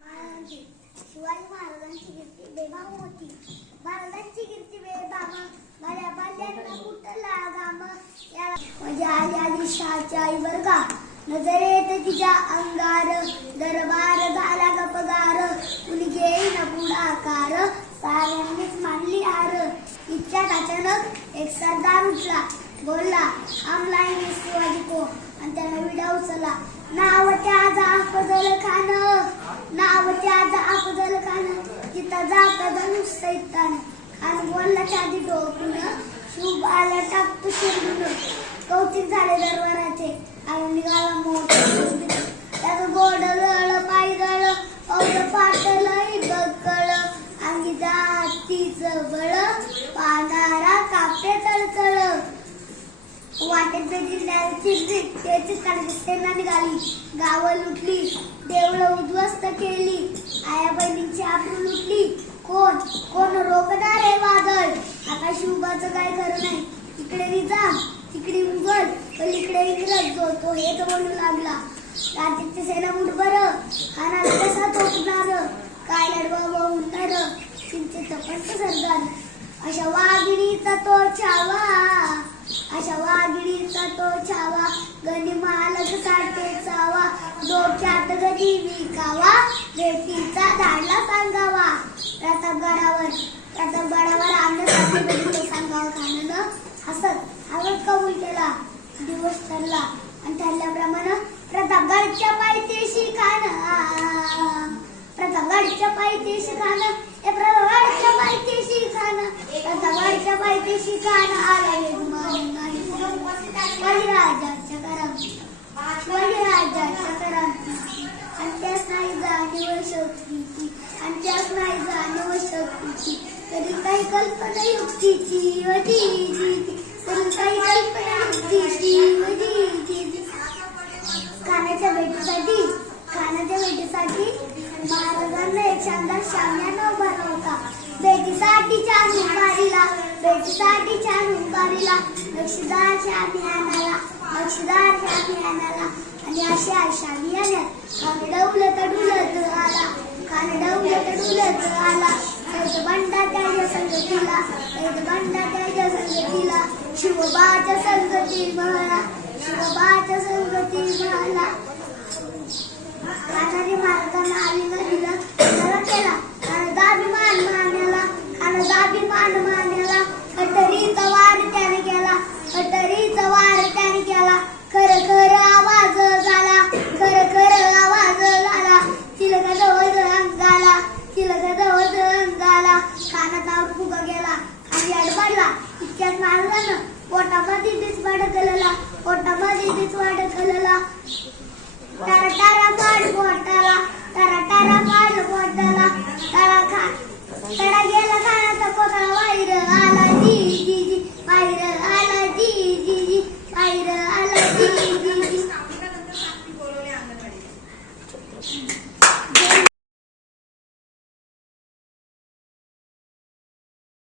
शिवाजी महाराजांची कीर्ती बेबाम होती. महाराजांची कीर्ती बेबाम माझ्या बाल्यांना कुठला गाम माझ्या आली शाहच्या आई वर्गा नजर येते तिच्या अंगार दरबार झाला गपगार कुणी घेईन पुढाकार साऱ्यांनीच मानली हार. इतक्यात अचानक एक सरदार उठला बोलला आमलाईन शिवाजी को आणि त्यानं विडा उचलला. नाव त्याचा अफजल खान नाव त्याचा अफजल खान तिथं जात सैतान खान बोलला चादी डोकून शुभ आला टाकतो शिरडून. कौतिक झाले दरबाराचे आणि निघाला मोठं त्याचं गोड गळ पायदळ औद पाटलं बकळ अंगी जातीचं बळ पांढरा कापे तळतळ. वाटेत जिल्ह्याची सेना निघाली गावं लुटली देवळं उद्ध्वस्त केली आया बहिणींची आबरू लुटली. कोण कोण रोखणार आहे वादळ आकाशी उभाचं काय खरं नाही. इकडे निजाम तिकडे मुघल पलीकडे इंग्रज जो तो हेच बोलू लागला. रात्रीची सेना मुठभर खानाला कसा तोपणार काय लढवा उठणार चिंतेचं पंत सरदार. अशा वाघिणीचा तो छावा अशा वाघिणीचा तो छावा गणी मालक साठे चावा डोक्यात गदी विकावा बेटीचा धाडला सांगावा. प्रतापगडावर आणण्यासाठी बेटीला सांगावं खानानं हसत कबूल केला. दिवस ठरला आणि ठरल्याप्रमाणे प्रतापगडच्या पायथ्याशी खान प्रतापगडच्या पायथ्याशी खान प्रतापगडच्या पायथ्याशी खान प्रतापगडच्या पायथ्याशी खान आला शिवाजीराजाच्या करांची आणि त्यास नाही जाणीव शक्तीची आणि त्यास नाही जाणीव शक्तीची तरी काही कल्पना युक्तीची तरी काही कल्पना युक्तीची. खानाच्या भेटीसाठी महाराजांना एक शानदार शामियाना उभारला होता. भेटीसाठी छान उभारीला नक्षीदार शामियानाला आणि अशा शामियान्यात खान डौलत आला. बंडा त्याच्या संगतीला शिवबाच्या संगती मला खानाने महाराजांना आलिंगन दिलं केला. खानाचा मान्याला कटरीचा वार त्याने केला. खर आवाज झाला चिलगत अंगाला खानाचा फुगा गेला आणि अडबडला. इतक्यात महाराजांना पोटामध्ये वाढ कलला टार